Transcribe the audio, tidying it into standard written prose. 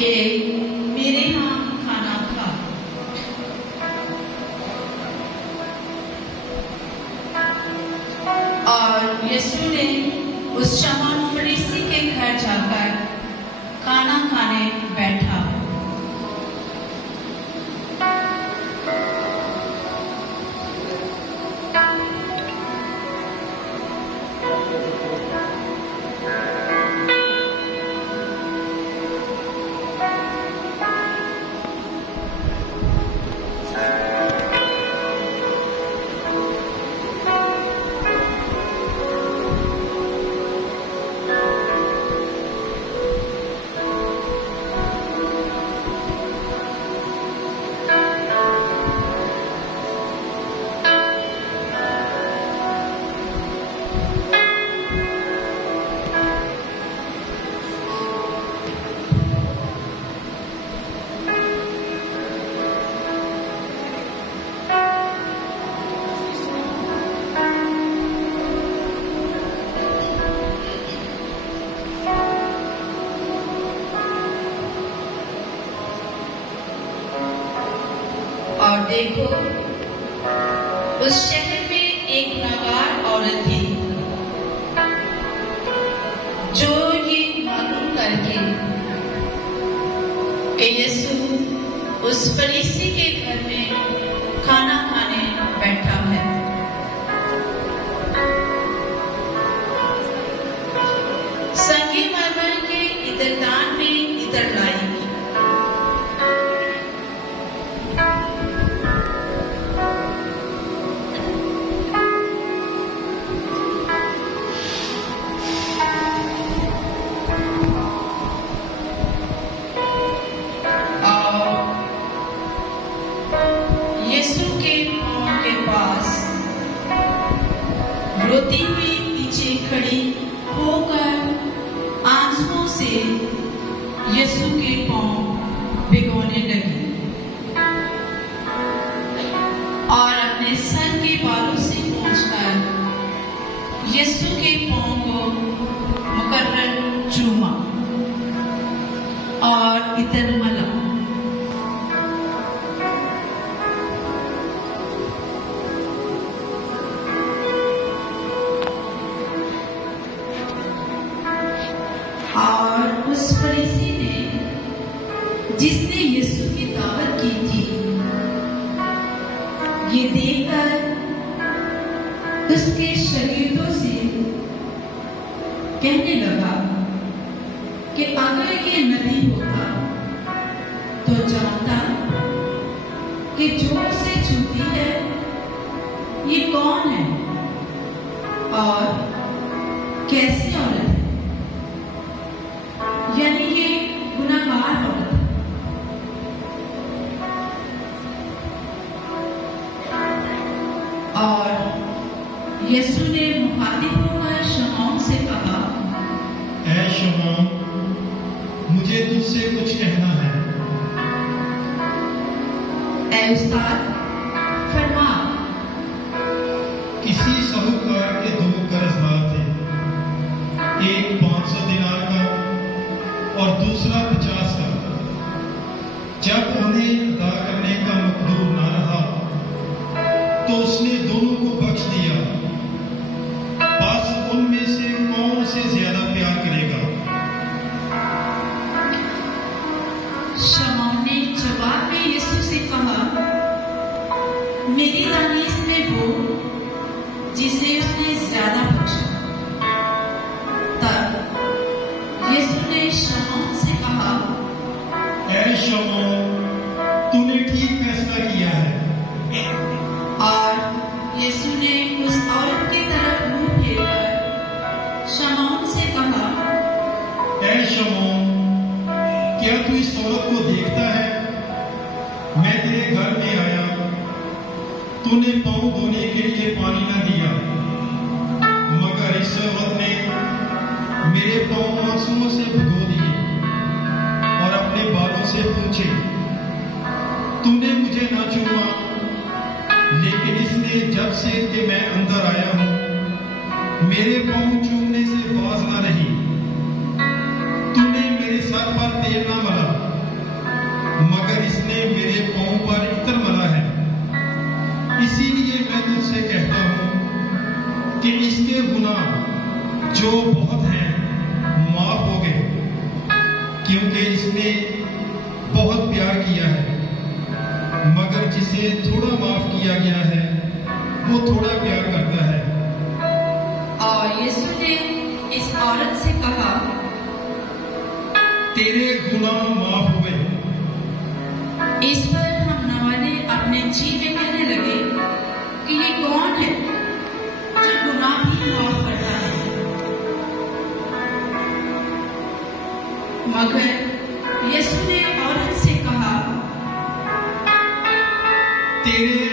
कि मेरे यहाँ खाना खा। और यीशु ने उस शमौन फरीसी के घर जाकर खाना खाने बैठा। और देखो, उस शहर में एक नागार औरत थी जो ये मालूम करके कि यीशु उस फरीसी के घर में खाना खाने बैठा है, संगमरमर के इत्रदान में इत्र लाई। रोती हुई पीछे खड़ी होकर आंसुओं से यीशु के पांव भिगोने लगी और अपने सर के बालों से पोंछकर यीशु के पांव को मुकर्रर चूमा और इत्र मला। और उस फरीसी ने जिसने यीशु की दावत की थी, ये देखकर उसके शरीरों से कहने लगा कि अगर ये नदी होता तो जानता कि जोर से छूती है ये कौन है और कैसी औरत है, यानी ये गुनाहगार औरत। और यीशु ने मुखातिब होकर शमौन से कहा, ऐ शमौन, मुझे तुझसे कुछ कहना है। ऐ उस्ताद, फरमा। किसी साहूकार के 2 कर्जदार थे, एक 500 दिनार का और दूसरा 50 का। जब उन्हें अदा करने का मकदूर न रहा तो उसने दोनों को बख्श दिया। बस उनमें से कौन से ज्यादा प्यार करेगा? शमौन ने जवाब में यीशु से कहा, मेरी दानीश में वो जिसे उसने ज्यादा बख्शा। तब यीशु ने शमौन से कहा, ऐ शमौन, तूने ठीक फैसला किया है। और यीशु ने उस औरत की तरफ मुंह फेरकर शमौन से कहा, ऐ शमौन, क्या तू इस औरत को देखता है? मैं तेरे घर में आया, तूने पांव धोने के लिए पानी न दिया, मगर इस औरत ने मेरे पांव आंसुओं से भिगो दिए और अपने बालों से पूछे। तूने मुझे न चूमा, लेकिन इसने जब से कि मैं अंदर आया हूं मेरे पांव चूमने से बाज न रही। तूने मेरे सर पर तेल न मला, क्योंकि इसने बहुत प्यार किया है। मगर जिसे थोड़ा माफ किया गया है वो थोड़ा प्यार करता है। और यीशु ने इस औरत से कहा, तेरे गुनाह माफ हुए। इस पर हम नवाने अपने जी में कहने लगे कि ये कौन है जो गुनाह भी माफ करता है। मगर यीशु ने औरत से कहा, तेरे